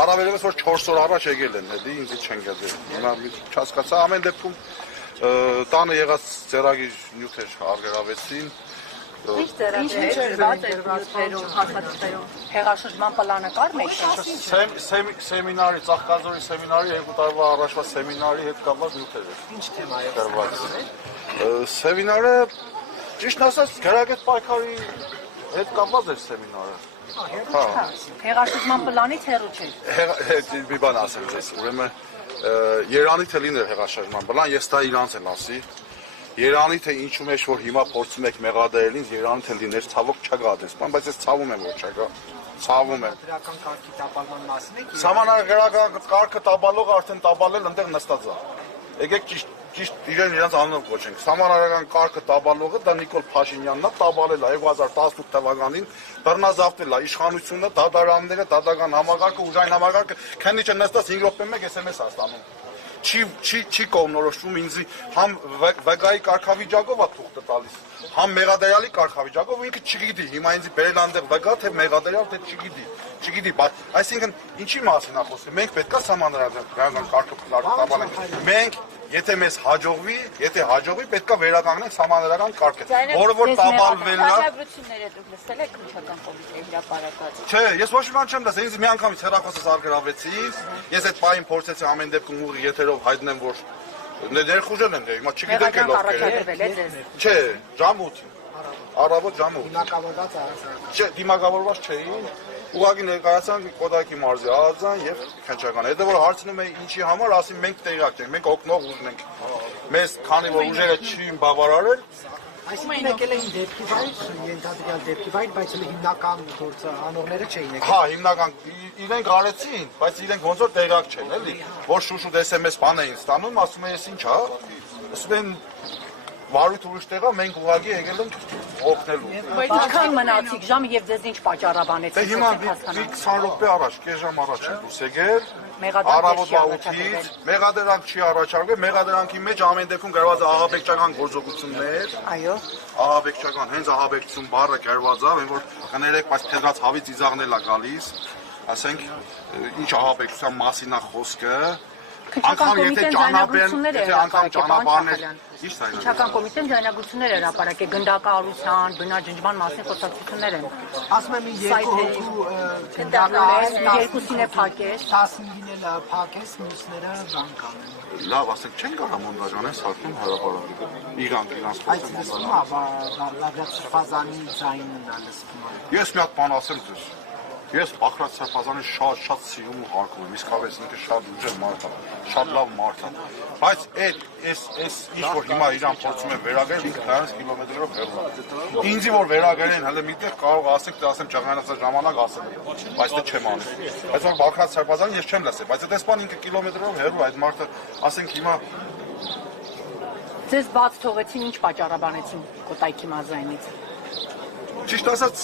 Առավելևս որ 4 օր առաջ եկել են, էլի ինձ չեն գտել։ Հիմա չհասկացա ամեն դեպքում տանը եղած ծերագիր նյութեր արգելավեցին։ Ինչ հեղաշրջման պլանը կար մեկ Սեմինարի, Ծաղկաձորի սեմինարի 2 տարվա առաջվա սեմինարի հետ կապված նյութեր էր։ Ինչ թեմայով։ Սեմինարը ճիշտ ասած գրագետ պայքարի հետ կապված էր սեմինարը։ Հեղաշրջման պլանից հեռու չէր։ Մի բան ասեմ ձեզ, ուրեմն Երանի թե լիներ հեղաշրջման պլան, ես դա իրանց եմ ասի։ Երանի թե ինչու մեջ որ հիմա փորձում եք մեղադրել ինձ, Երանի թե լիներ ցավոք չկա դες, բայց ես ցավում եմ որ չկա։ Ցավում եմ։ Դրական կարգի տապալման մասին եք։ Սահմանադրական կարգը տապալողը արդեն տապալել ընդեղ նստած է։ Եկեք ճիշտ իրենց անունով կոչենք։ Սահմանադրական կարգը տապալողը դա Նիկոլ Փաշինյանն է, տապալել է 2018 թվականին, բռնազավթել է իշխանությունը, դատարանները, դատական համակարգը, ուժային համակարգը, քանի չէ նստած 5 րոպե մեկ SMS աստանում։ Չի կողմնորոշվում ինձ համ վգայի կարգավիճակով է թուղթը տալիս, համ մեղադրյալի կարգավիճակով ինքը չգիտի, հիմա ինձ բերել այնտեղ վգա թե մեղադրյալ թե չգիտի, բայց այսինքն ինչի մասին է խոսքը, մենք պետք է սահմանադրական կարգը տապալենք, մենք եթե մեզ հաջողվի, պետք է վերականգնենք սահմանադրական կարգը, որը որ տապալվել է։ Հայտարարությունները դուք լսել եք քննչական կոմիտեի հրապարակած։ Չէ, ես ոչ մի բան չեմ լսել, ինձ մի անգամից հեռախոսս արգելավեցի, ես այդ պահին փորձեցի ամեն դեպքում ուղիղ եթերով հայտնեմ, որ ներխուժել են, հիմա չգիտենք էլ ովքեր են։ Չէ, ժամուտին, առավոտ ժամուտ։ Դիմակավորված Չէ, դիմակավորված չէին։ Ուղղակի ներկայացան Կոդակի մարզի արձան եւ քննչական։ Հետո որ հարցնում էի ինչի համար, ասին մենք տեղյակ չենք, մենք օգնող ուժն ենք։ Մեզ քանի որ ուժերը չին բավարարել, Այսինքն եկել էին դեպքի վայր, ենթադրյալ դեպքի վայր, բայց հիմնական գործը անողները չէին եկել։ հա, հիմնական իրենք արեցին, բայց իրենք ոնց որ տեղյակ չեն, էլի, որ շուշուտ SMS բան էին ստանում, ասում են, ես ինչ հա, ասում են Վարույթ ուրիշ տեղա մենք ուղղակի եկել ենք օգնելու։ Բայց ինչքան մնացիք ժամը եւ ձեզ ինչ պատճառաբանեցիք։ Դե հիմա 20 րոպե առաջ, կես ժամ առաջ են դուրս եկել։ Առավոտվա 8-ից մեղադրանք չի առաջարկվել, մեղադրանքի մեջ ամեն դեպքում գրված է ահաբեկչական գործողություններ։ Այո։ Ահաբեկչական, հենց ահաբեկչություն բառը գրված է, այն որ կներեք, բայց թեզրած հավից իզաղնել է գալիս, ասենք ինչ ահաբեկչության մասին է խոսքը։ Քննչական կոմիտեն ճանապարհներ Քննչական կոմիտեն ձայնագրություններ էր ապարակել գնդակահարության, բնաջնջման մասին խոսակցություններ են։ Ասում եմ երկուսին է փակել, 15-ին էլ փակես, մյուսները բան կանեն։ Լավ, ասենք չեն կարող մոնտաժանեն սարքում հրապարակել։ Իրանց Այդ լսվում է, Բաղդադ Սրբազանի ձայնն է լսվում։ Ես մի հատ բան ասեմ ձեզ։ Ես Բաղդադ Սրբազանին շատ սիրում ու հարգում եմ, իսկապես ինքը շատ ուժեղ մարդ է, շատ լավ մարդ է, բայց այս ինչ որ հիմա իրան փորձում են վերագրել, ինքը 40 կիլոմետրով հեռու է։ Ինձի որ վերագրեն, հələ միտեղ կարող ասեք, թե ասեմ ճաղանացած ժամանակ ասել եմ, բայց դե չեմ անի։ Բայց որ Բաղդադ Սրբազանին ես չեմ լսել, բայց դες բան ինքը կիլոմետրով հեռու է, այդ մարդը, ասենք հիմա ձեզ բաց թողեցին, ինչ պատճառաբանեցին Կոտայքի մարզայինից։ Ճիշտ ասած,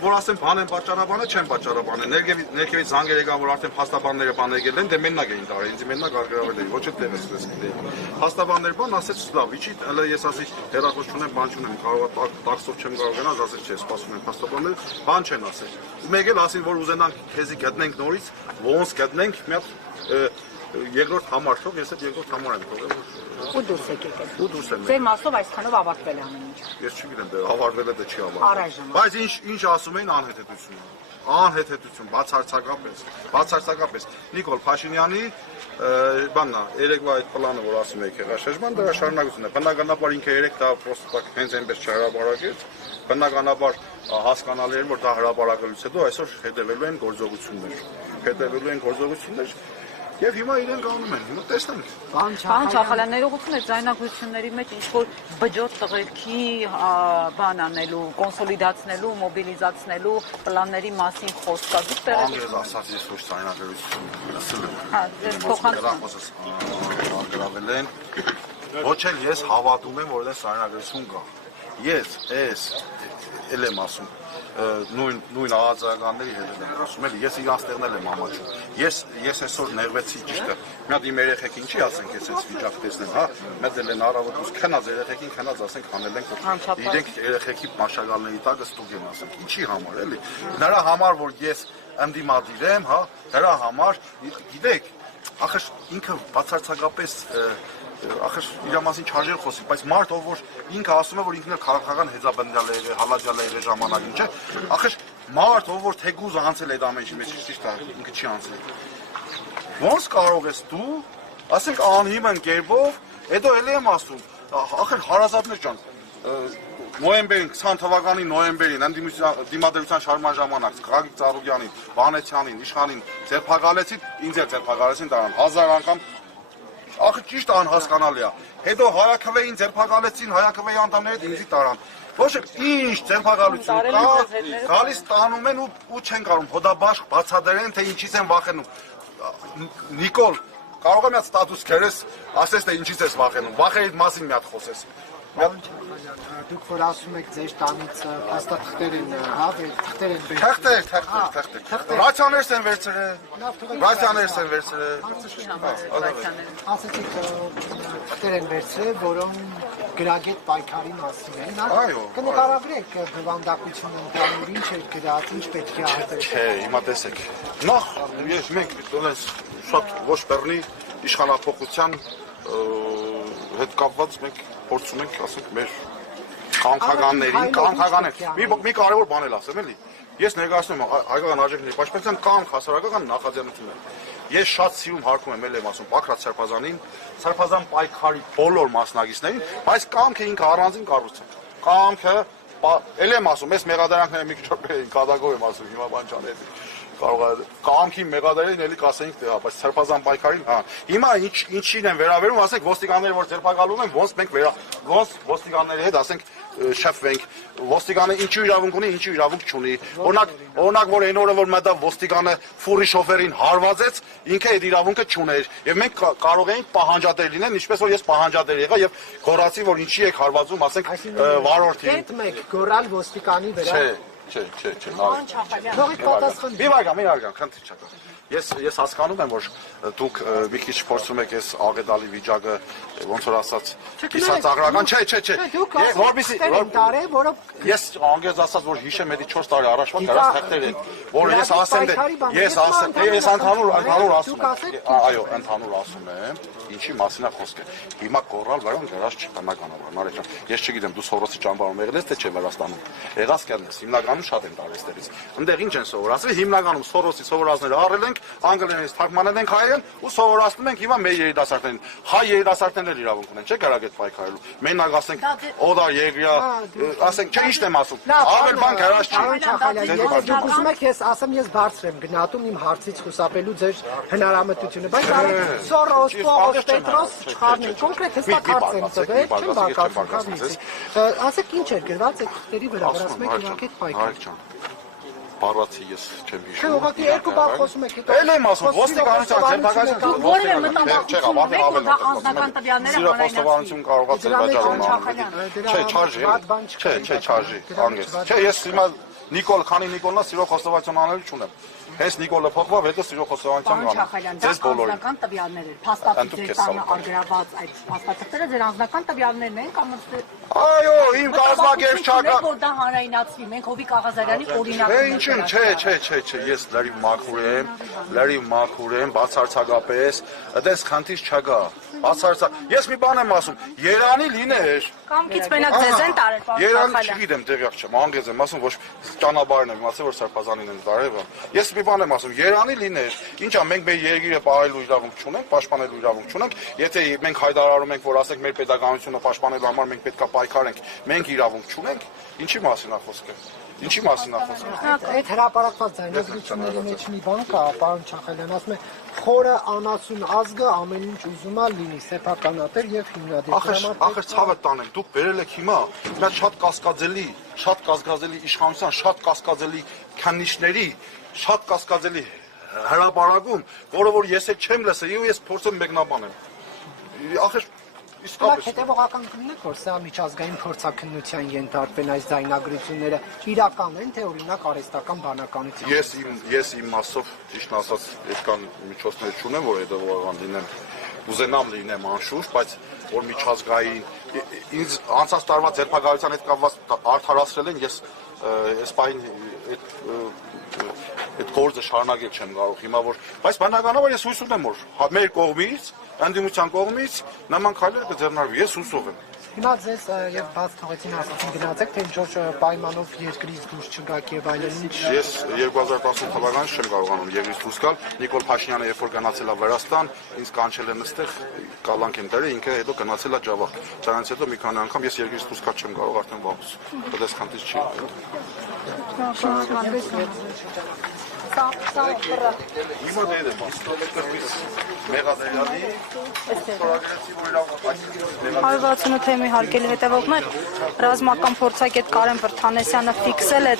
որ ասեմ բան են պատճառաբանը, չեն պատճառաբանը։ Ներքևից զանգեր եկան, որ արդեն փաստաբանները բան եկել են, դե մենակ էին տարել, ինձ մենակ արգելավել էին, ոչ էլ տեղից գիտեի։ Փաստաբաններ բան ասեց, լավ, իջի, հələ ես ասի հեռախոս չունեմ, բան չունեմ, կարող է տաքսով չեմ կարող գնալ, ասել չէ, սպասում եմ փաստաբանները, բան չեն ասել։ Մեկ էլ ասին, որ ուզենանք քեզի գտնենք նորից, ոնց գտնենք, մի հատ երկրորդ համար թող, ես այդ երկրորդ համար եմ թողել։ Ու դուրս եկեք։ Ու դուրս եմ։ Ձեր մասով այսքանով ավարտվել է ամեն ինչ։ Ես չգիտեմ, դե ավարտվել է, դե չի ավարտվել։ Առայժմ։ Բայց ինչ ասում էին անհեթեթություն։ Անհեթեթություն, բացարձակապես։ Նիկոլ Փաշինյանի բանն է, երեկվա այդ պլանը, որ ասում եք հեղաշրջման, դրա շարունակությունն է։ Բնականաբար ինքը երեք դա պրոստը հենց այնպես չհրապարակեց։ Բնականաբար հասկանալի էր, որ դա հրապարակելուց հետո այսօր հետևելու են գործողություններ։ Եվ հիմա իրենք անում են, հիմա տեսնենք։ Պարոն Չախալյան, ներողություն եք ձայնագրությունների մեջ ինչ-որ բջոջ տղերքի բան անելու, կոնսոլիդացնելու, մոբիլիզացնելու պլանների մասին խոսք կա։ Դուք տեղեկ եք ասած ես ոչ ձայնագրություն լսել եմ։ Հա, ձեր փոխանցում են։ Ոչ էլ ես հավատում եմ, որ դա ձայնագրություն կա։ Ես էլ եմ ասում։ նույն աղազականների հետ եմ խոսում, էլի ես իրանց տեղնել եմ ամաչում։ Ես այսօր նեղվեցի ճիշտ է։ Մի հատ իմ երեխեքին չի ասենք ես այս վիճակ տեսնեմ, հա, մտել են առավոտուց քնած երեխեքին քնած ասենք հանել են իրենք երեխեքի մաշակալների տակը ստուգեն ասենք, ինչի համար էլի։ Նրա համար որ ես ընդդիմադիր եմ, հա, նրա համար գիտեք, ախր ինքը բացարձակապես ախր իր մասին չարժեր խոսի, բայց մարդ ով որ ինքը ասում է որ ինքն էլ քաղաքական հեծաբնդյալ է եղել, հալաջալ է եղել ժամանակին, չէ՞։ Ախր մարդ ով որ թեգուզ անցել է այդ ամենի մեջ, ճիշտ է, ինքը չի անցել։ Ոնց կարող ես դու, ասենք անհիմն կերպով, հետո էլի եմ ասում, ախր հարազատներ ջան, նոյեմբերին 20 թվականի նոյեմբերին դիմադրության շարժման ժամանակ Գագիկ Ծառուկյանին, Վանեցյանին, Իշխանին ձերբակալեցին, ինձ էլ ձերբակալեցին դարան 1000 անգամ ախր ճիշտ անհասկանալի է։ Հետո Հայաքվեին ձերբակալեցին, Հայաքվեի անդամները ինձի տարան։ Ոչ ինչ ձերբակալություն կա, գալիս տանում են ու չեն կարող հոդաբաշխ բացատրեն թե ինչից են վախենում։ Նիկոլ, կարող եմ այդ ստատուս քերես, ասես թե ինչից ես վախենում։ Վախերիդ մասին մի հատ խոսես։ Դուք որ ասում եք ձեր տանից հաստատքներ են, հա, թղթեր են վերցրել։ Թղթեր։ Ռացիաներս են վերցրել։ Ռացիաներս են վերցրել։ Ասացիք թղթեր են վերցրել, որոնք գրագետ պայքարի մասին են, հա։ Կնկարագրեք բովանդակությունը ընդհանուր ինչ էր գրած, ինչ պետք է արվել։ Չէ, հիմա տեսեք։ Նախ մենք շատ ոչ բեռնի իշխանափոխության հետ կապված մենք փորձում ենք, ասենք, մեր կամքականներին, մի կարևոր բան էլ ասեմ, էլի։ Ես ներկայացնում եմ հայկական արժեքների պաշտպանության կամք հասարակական նախաձեռնություններ։ Ես շատ սիրում հարգում եմ, էլ եմ ասում, Պակրատ Սարբազանին, Սարբազան պայքարի բոլոր մասնակիցներին, բայց կամքը ինքը առանձին կառույց է։ Կամքը, էլ եմ ասում, ես մեղադրանքները մի քիչ կատագոր եմ ասում, հիմա բան չանեմ։ Կարող է կամքի մեղադարին էլի կասենք թե, բայց Սարբազան պայքարին, հա։ Հիմա ինչին են վերաբերում, ասենք ոստիկանները որ ձերբակալում են, ոնց մենք ոնց ոստիկանների հետ ասենք շփվենք, ոստիկանը ինչու իրավունք ունի, ինչու իրավունք չունի։ Օրինակ որ այն օրը որ մտա ոստիկանը ֆուրի շոֆերին հարվածեց, ինքը այդ իրավունքը չուներ, եւ մենք կարող էինք պահանջատեր լինել, ինչպես որ ես պահանջատեր եղա եւ գոռացի որ ինչի եք հարվածում, ասենք վարորդին։ Հետ մեկ գորալ ոստիկանի վրա։ Չէ։ Թողեք պատասխան։ Մի վայրկյան, խնդրի չկա։ Ես հասկանում եմ, որ դուք մի քիչ փորձում եք այս աղետալի վիճակը, ոնց որ ասած, կիսած աղրական, չէ։ Որպեսզի ես անգեզ ասած, որ հիշեմ էդի 4 տարի առաջվա գրած թղթեր են, որ ես ասեմ, ես ընդհանուր ասում եմ, այո, ընդհանուր ասում եմ, ինչի մասին է խոսքը։ Հիմա կորալ վրան գրած չբնականաբար, Մարիա ջան, ես չգիտեմ, դու Սովորոսի ճամբարում եղել ես թե չէ Վրաստանում։ Եղած կերնես, հիմնականում շատ են տարել այստեղից։ Այնտեղ ինչ են սովորացրել, հիմնականում Սովորոսի սովորածները առել ենք, անգլերենից թարգմանել ենք հայերեն ու սովորացնում ենք հիմա մեր երիտասարդներին։ Հայ երիտասարդներն էլ իրավունք ունեն, չէ՞ գրագետ պայքարելու։ Մենակ ասենք օդար եգրիա, ասենք չէ՞ ինչն եմ ասում։ Ավել բան գրած չի։ Եթե դուք ուզում եք ես ասեմ, ես բարձր եմ գնահատում իմ հարցից խուսափելու ձեր հնարամտությունը, բայց Սորոս, Պողոս, Պետրոս չխառնեն, կոնկրետ հստակ հարց եմ տվել, չեմ բարկացում։ Ասեք ինչ էր գրված այդ թղթերի վրա, որ ասում եք գրագետ պայքար։ Բառացի ես չեմ հիշում։ Չէ, ուղղակի երկու բառ խոսում եք, հետո։ Էլ եմ ասում, ոստիկանության ձերբակալություն։ Որևէ մտահոգություն ունեք, որ դա անձնական տվյալները հանրայնացնի։ կարող է ձերբակալում։ Չէ, չարժի։ Չէ, չարժի, անգես։ Չէ, ես հիմա Նիկոլ, քանի Նիկոլնա սիրո խոստովանություն անելու չունեմ։ Հենց Նիկոլը փոխվավ, հետո սիրո խոստովանություն կանեմ։ Ձեզ բոլորին։ Անձնական տվյալներ են, փաստացի ձեր տանը արգրաված այդ փաստաթղթերը ձեր անձնական տվյալներն են կամ այո, իմ կազմակերպ չկա։ Որ դա հանրայնացվի, մենք Հովիկ Աղազարյանի օրինակն ենք։ Չէ, ես լրիվ մաքուր եմ, բացարձակապես, այդպես խնդիր չկա։ Ես մի բան եմ ասում, Երանի լիներ։ Կամքից մենակ ձեզ են տարել, պարոն Երանի չգիտեմ, տեղյակ չեմ, անգեզ եմ ասում, ոչ ճանապարհն եմ իմացել, որ Սարբազանին են տարել։ Ես մի բան եմ ասում, Երանի լիներ, ինչա մենք մեր երկիրը պահելու իրավունք չունենք, պաշտպանելու իրավունք չունենք, եթե մենք հայտարարում ենք, որ ասենք մեր պետականությունը պաշտպանելու համար մենք պետք է պայքարենք, մենք իրավունք չունենք, ինչի մասին է խոսքը։ Ինչի մասին է խոսքը։ Այդ հրապարակված ձայնագրությունների մեջ մի բան կա, պարոն Չախալյան, ասում է խորը անասուն ազգը ամեն ինչ ուզում է լինի, սեփականատեր եւ հիմնադիր։ Ախր ցավը տանենք, դուք վերել եք հիմա, մի շատ կասկածելի իշխանության, շատ կասկածելի քանիշների, շատ կասկածելի հրապարակում, որը որ ես էլ չեմ լսել, ու ես փորձում մեկնաբանեմ։ Ախր իսկապես հետևողական կլինեք, որ սա միջազգային փորձաքննության ենթարկվեն այս ձայնագրությունները իրական են, թե օրինակ արհեստական բանականություն։ Ես իմ մասով ճիշտ ասած այդքան միջոցներ չունեմ, որ հետևողական լինեմ, ուզենամ լինեմ անշուշտ, բայց որ միջազգային ինձ անցած տարվա ձերբակալության հետ կապված արդարացրել են, ես այս պահին այդ գործը շարունակել չեմ կարող հիմա որ, բայց բնականաբար ես հույս ունեմ, որ մեր կողմից, ընդդիմության կողմից նման քայլեր կձեռնարկվի, ես հուսով եմ։ Հիմա ձեզ եւ բաց թողեցին ասացին գնացեք, թե ինչ որ պայմանով երկրից դուրս չգաք եւ այլն ինչ։ Ես 2018 թվականից չեմ կարողանում երկրից դուրս գալ, Նիկոլ Փաշինյանը երբ որ գնացել է Վրաստան, ինձ կանչել են այստեղ, կալանք են դրել, ինքը հետո գնացել է Ջավախ։ Դրանից հետո մի քանի անգամ ես երկրից դուրս գալ չեմ կարող արդեն վաղուց։ Պատասխանատու չի։ Հիմա դե դեմ ասում, մեղադերյալի, ստորագրեցի, որ իրավունք 168 թեմի հարգելի հետևողներ, ռազմական փորձագետ Կարեն Վրթանեսյանը ֆիքսել է